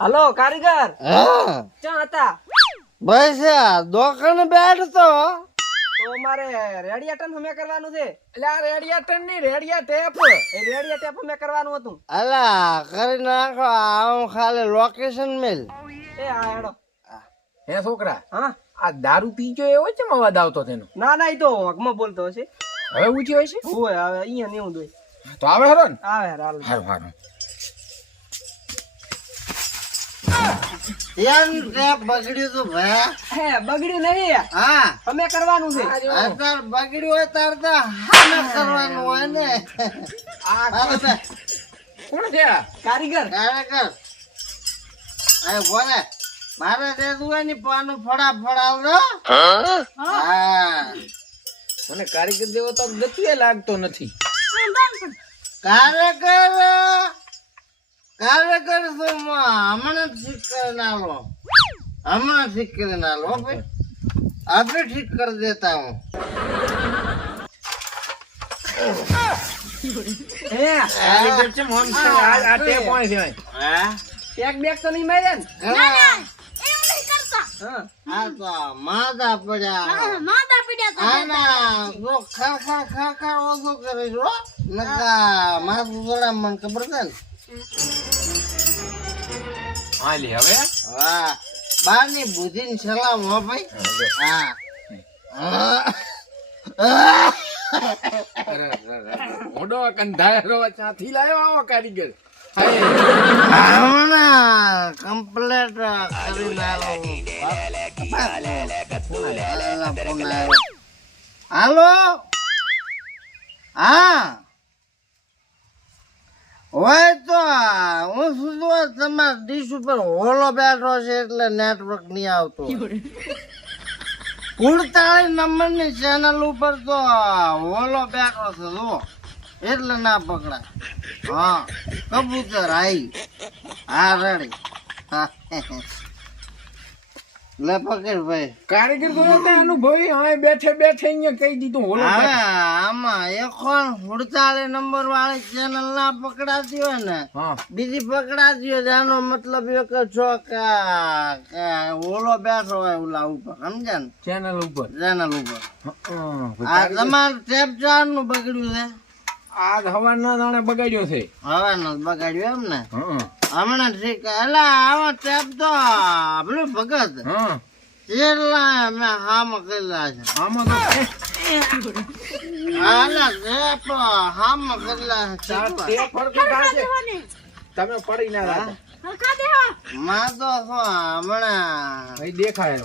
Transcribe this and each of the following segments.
Hello કારીગર, હા ક્યાં હતા? બસ દોકાન બેઠતો. તો મારે રેડિયેટર હમે કરવાનું છે. એટલે આ રેડિયેટર ની રેડિયા ટેપ. એ રેડિયેટર ટેપ હમે કરવાનું હતું. અલા કરી નાખો. આવું ખાલી લોકેશન મેલ. એ હા હેડો. હે છોકરા, હા આ દારૂ પીજો એવો છે અવાજ આવતો તેનો. ના ના, ઈ તો હકમાં બોલતો હશે. હવે ઊંચી હોય છે હોય હવે અહીંયા ને એવું દોય તો આવે હરો ને. આવે હાલ. હારું હારું. એનું ટેપ બગડ્યું તું ભાઈ. હે બગડ્યું નહીં, હા અમે કરવાનું છે. અત્યારે બગડ્યું હોય તાર તો હામે કરવાનું હોય ને. આ હાલો બે. કોણ છે આ? કારીગર ખરેખર અરે બોલે મારે દેતું હોય ને પાનું ફળાફળ આવજો. હા મને કારીગર જેવો તો ગતિએ લાગતો નથી. કાર્યકર કાર્યકર શું હમણાં ઠીક કરી નાખો. હમણાં ઠીક કરી નાખો ભાઈ. अभी ठीक कर देता हूँ. હે કારીગર છે મોન છે. આ ટેપ કોણ છે ભાઈ? हाँ? એક બેગ તો નહીં માર્યા ને? हाँ, હા हाँ तो मादा पड़ा. आना जो खा खा खा खा ओझो करे जो नका माथું જોડા મને ખબર છે ને. હા લે હવે. વાહ બાની બુદ્ધિની સલામ હો ભાઈ. હા મોડો કંધાયરો ચાથી લાયો આવો કારીગર. હમણાં કમ્પ્લેટ કરી નાખો. હાલો હા હોય તો હું શું તમારા ડીશ ઉપર હોલો બેઠો છે એટલે નેટવર્ક નહીં આવતું. 48 નંબરની ચેનલ ઉપર તો હોલો બેઠો છે જુઓ એટલે ના પકડાય. હા કબૂતર આવી. હા રેડી. હા લે પકડ ભાઈ. કારીગર તો અનુભવી હા બેઠે બેઠે અહીંયા કહી દીધું હોલો. હવે આમાં એક 48 નંબર વાળી ચેનલ ના પકડાતી હોય ને હા બીજી પકડાતી હોય એનો મતલબ એક જ છો કે ઓલો બેઠો હોય ઓલા ઉપર સમજ્યા ને ચેનલ ઉપર. ચેનલ ઉપર. હા, આ તમારું ટેપ ચાર નું બગડ્યું છે. આ હવાના દાણે બગાડ્યો છે. હવે નો બગાડ્યું એમ ને. હા હમણાં ઠીક એટલે આવા ટેપ તો આપણું ભગત હા એટલા મેં હામાં કરેલા છે. આમાં તો આલા ટેપ હામાં કરેલા છે. ટેપ ફરતું થશે. તમે પડી ના રાખો. માં તો શું હમણાં ભાઈ દેખાય.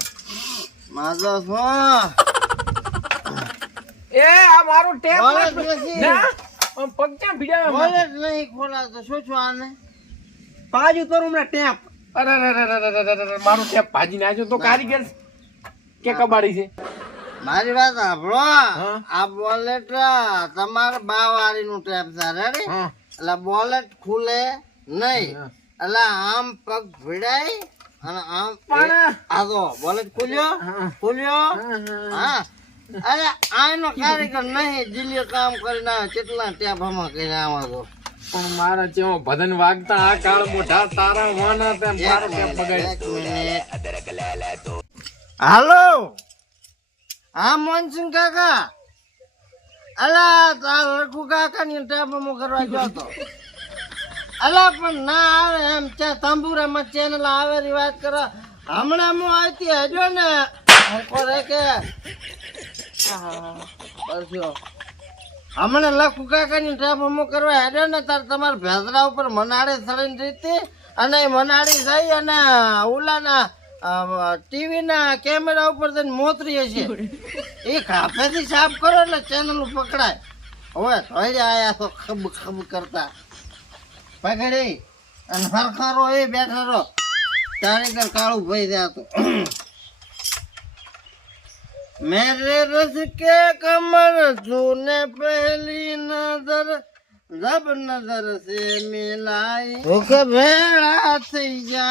માં તો શું એ આ મારું ટેપ બોલે જ ના નથી. આમ પગ ક્યાં ભીડ્યા બોલે જ નહીં ખોલાતો. શું છું આને પાજુ તો હમણાં ટેપ. અરે મારું ટેપ ભાજી નાખ્યો તો કારીગર કે કબાડી છે. મારી વાત સાંભળો. હા. આ બોલેટ તમારે બાવાળી નું ટેપ છે રેડી. હા એટલે બોલેટ ખુલે નહીં. હા. એટલે આમ પગ ભીડાય અને આમ પણ આ તો બોલેટ ખુલ્યો હા. ખુલ્યો. હા અરે આનો કારીગર નહીં દિલ્હી કામ કરીને આવે કેટલા ટેપ હમણાં કરીને આવા તો. પણ મારા જેવો ભજન વાગતા આ કાળ મોઢા તારા વાના તેમ મારો ટેપ બગાડ્યો. એક મિનિટ. હાલો હા મોનસિંહ કાકા. અલા તાર લખુ કાકા ની ટેપ હું કરવા ગયો તો. અલા પણ ના આવે એમ ત્યાં તંબુરામાં ચેનલ આવેલી વાત કરો. હમણાં હું આવતી હજો ને કોરે કે પરસ્યો. હમણાં લખુ કાકા ની ટેપ હું કરવા હેડ્યો ને તાર તમારા ભેંસરા ઉપર મનાડે સળીને રીતી અને એ મનાડી જઈ અને ઓલાના ટીવી ના કેમેરા ઉપર જઈને મોતરી છે. એ કાપેથી સાફ કરો એટલે ચેનલ પકડાય. હવે થોડી આયા તો ખબ ખબ કરતા પકડી અને હરખારો એ બેઠા રહો. કારીગર કાળું ભાઈ રહ્યા તો मेरे रस के कमर तूने पहली नजर जब नजर से मिलाई तो भेड़ा थी जा.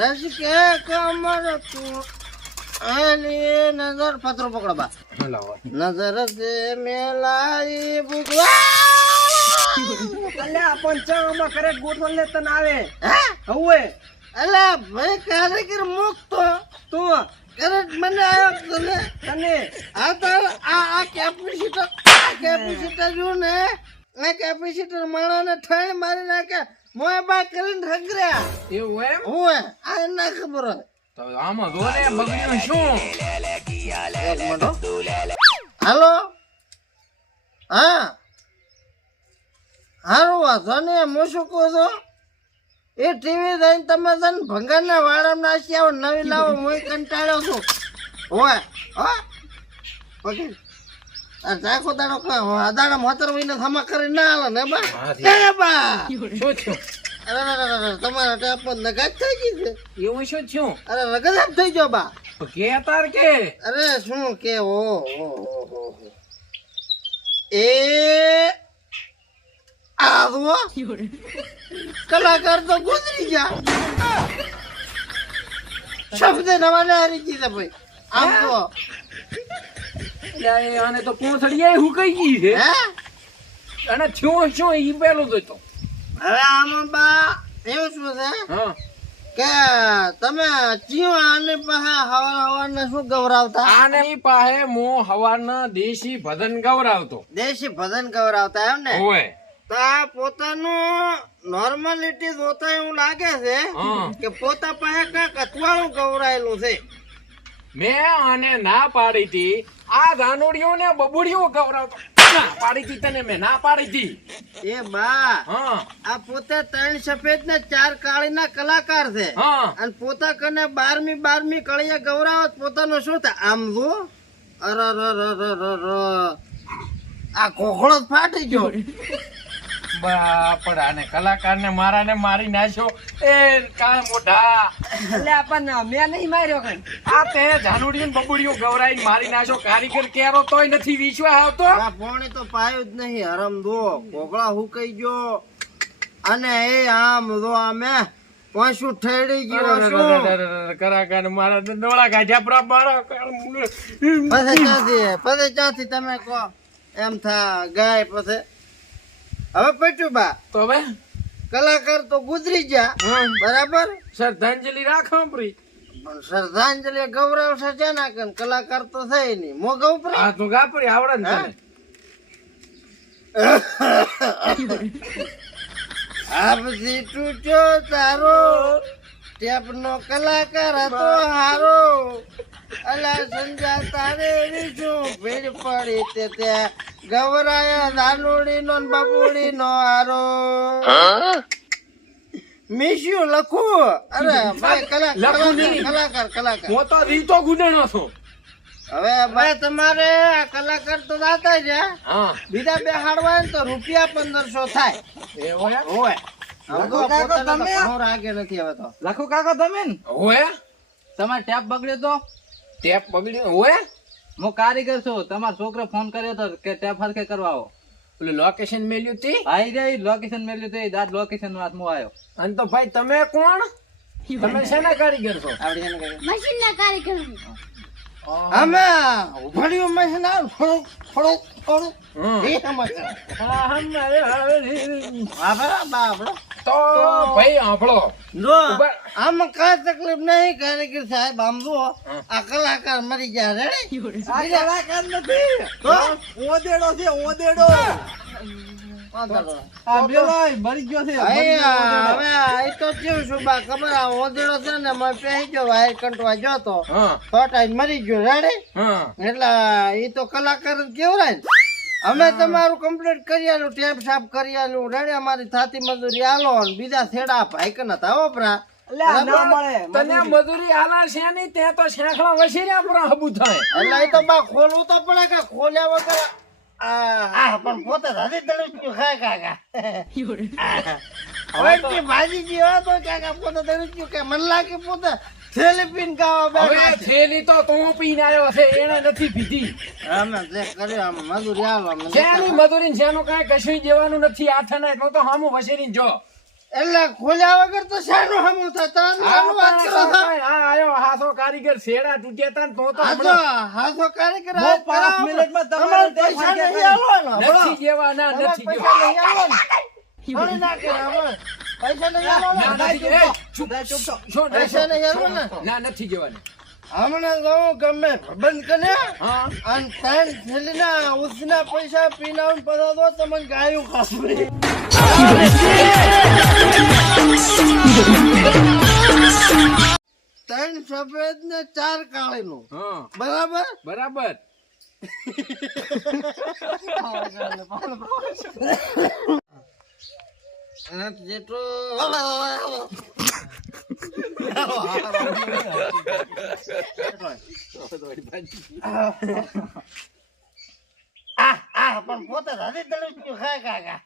रस के कमर तू पहली नजर पत्रो पकड़ो बा લાવો. नजर से मिलाई बुआ અલ્યા પણ ચણમાં કરે ગોઠવણ લે તને આવે હે હવે અલા ભાઈ કારીગર મુકતો તું કરંટ મને આવ્યો તને તને આ તો આ કેપેસિટર જો ને આ કેપેસિટર માણાને ઠાણ મારી નાખે મોય બા કરીને ઠગર્યા એવું એમ ઓય આ ના ખબર હોય તો આમાં જો ને બગડ્યું શું એક મિનિટ હાલો હા હારું વાંધો ને હું શું કહું છું એ ટીવી જઈને તમે છે ને ભંગારના વાળામાં નાસી આવો નવી લાવો હું કંટાળ્યો છું હોય હા પછી ચાખો દાડો દાડા મોતર વહીને થમા કરી ના હાલે ને બા એ બા શું થયું અરે તમારા ટેપ પર નગાજ થઈ ગઈ છે એવું શું થયું અરે નગાજ થઈ ગયો બા કે તાર કે અરે શું કે ઓ એ આવો કલાકાર તો ગુજરી ગયા શબ્દ નવાને હારી ગઈ છે ભાઈ આમ તો આને તો પોંથડીએ હું કઈ ગઈ છે હે અને થયું શું ઈ પેલું તો હવે આમાં બા એવું શું છે હા કે તમે ચિયો આને પાસે હવાને શું ગવરાવતા આને ઈ પાસે મો હવારના દેશી ભજન ગવરાવતો દેશી ભજન ગવરાવતા એમ ને હોય તો આ પોતાનું નોર્માલિટી જોતા એવું લાગે છે હા કે પોતા પાસે કાંઈક અથવાળું ગવરાયેલું છે મેં આને ના પાડી હતી આ ધાનુડિયો ને બબુડિયો ગવરાવતો ના પાડી હતી તને મેં ના પાડી હતી એ બા હા આ પોતે 3 સફેદ ને 4 કાળી ના કલાકાર છે હા અને પોતા કને 12મી કળીએ ગૌરાવત પોતાનો શું થાય આમ જો આ કોખળો જ ફાટી ગયો બાપડા ને કલાકાર ને મારા ને મારી નાખ્યો એ કાળ મોઢા અલ્યા પણ મેં નહીં માર્યો કઈ આ તે ધાનુડિયો ને બબુડિયો ગવરાઈને મારી નાખ્યો કારીગર કેરો તોય નથી વિશ્વાસ આવતો આ પોણી તો પાયું જ નહીં હરમ દો કોકળા હુકાઈ ગયો અને એ આમ જો આમે પાછું ઠેડી ગયો શું કલાકાર ને મારા ડોળા કાઢ્યા પ્રા મારા પછી ક્યાંથી તમે કહો એમ થા ગાય પછી હવે પટ્યું બા તો હવે કલાકાર તો ગુજરી ગયા બરાબર શ્રદ્ધાંજલિ રાખો પ્રી પણ શ્રદ્ધાંજલિ ગૌરવ છે છે ના કે કલાકાર તો થઈ નહીં મોગા ઉપર આ તો ગાપરી આવડે ને તને આપજી તૂટ્યો તારો ટેપ નો કલાકાર હતો હારો અલા સંજા તારે શું ભીડ પડી તે ત્યાં ગવરાયા દાનુડી નો બબુડી નો હારો મિશ્યું લખું અરે ભાઈ કલાકાર હું તો રીતો ગુનેનો છું હવે ભાઈ તમારે આ કલાકાર તો દાતા છે હા બીજા બે હાડવા ને તો રૂપિયા 1500 થાય એવો હે હોય હવે તો પોતાને તો ઘણો રાગે નથી હવે તો લખો કાકા તમે ને હોય તમારે ટેપ બગડ્યો તો ટેપ બગડ્યો હોય હું કારીગર છું તમારા છોકરો ફોન કર્યો તો કે ટેપ હરખે કરવા આવો ઓલું લોકેશન મેલ્યું તી આઈ રે લોકેશન મેલ્યું તો દાદ લોકેશન વાત હું આવ્યો અને તો ભાઈ તમે કોણ તમે શેના કારીગર છો આવડી એને કહ્યું મશીન ના કાર્યક્રમ અમે ઉભડ્યું મશીન થોડું હમ. એ સમજ હા, બાબડો તો ભાઈ આપણો જો ઉભા. આમાં કાંઈ તકલીફ નહીં કારીગર સાહેબ આમ જો આ કલાકાર મરી ગયા રેડી આ કલાકાર નથી તો ઓદેડો છે ઓદેડો આ બેલાય મરી ગયો છે હવે એ તો કેવું છું બા ખબર આ ઓદડો છે ને મેં પહેરી ગયો વાયર કંટવા ગયો તો હા ટાઈમ મરી ગયો રેડી હા એટલે એ તો કલાકાર જ કેવરાય ને અમે તમારું કમ્પ્લીટ કરી આલું ટેપ સાફ કરી આલું રેડી અમારી થાતી મજૂરી આલો ને બીજા છેડા ભાઈ કે નતા વપરા અલ્યા ના મળે તને મજૂરી આલા છે નહીં તે તો શેખડા વસીર્યા પર હબુ થાય એટલે એ તો બા ખોલવું તો પડે કે ખોલ્યા વગર આ પણ પોતે હજી દળું ખાય કાકા હવે કે ભાજી જેવા તો કાકા પોતે દળું કે મને લાગે પોતે થેલી પીને ગાવા હવે બેઠા છે. થેલી તો તું પીને આવ્યો છે એને નથી પીધી અમે જે કર્યું આમ મજૂરી આલો અમને જેની મજૂરી જેનું કાંઈ કશું દેવાનું નથી આઠને એટલું તો હામું વસેરીને જો એટલે ખોલ્યા વગર તો શાનું હમું થતા આ આયો હાસો કારીગર વગર શેડા તૂટ્યા તા ને તો તો હાથો હમણાં હાથો કારીગર હું આજ 5 કરાવો. મિનિટમાં તમારે તમારે તે પૈસા ભાગ્યા નહીં આલવાના, નથી બરાબર? જેવાના તમારે નથી પૈસા જેવા નહીં આલવાના. થોડી ના કરે, આપણે પૈસા નહીં આલવાના. ના, નથી એ, ચૂપ. શું પૈસા નહીં આલવાના. ના નથી જેવાના હમણાં જાઉં ગમે બંધ કરે હા અને ત્રણ થેલીના ઉસના પૈસા પીને આવીને પધા દો તમને ગાયું ખાશે. ત્રણ સફેદ ને 4 કાળીનું હા બરાબર. બરાબર અને જેટલો પણ પોતે હજી તને ખાય કાકા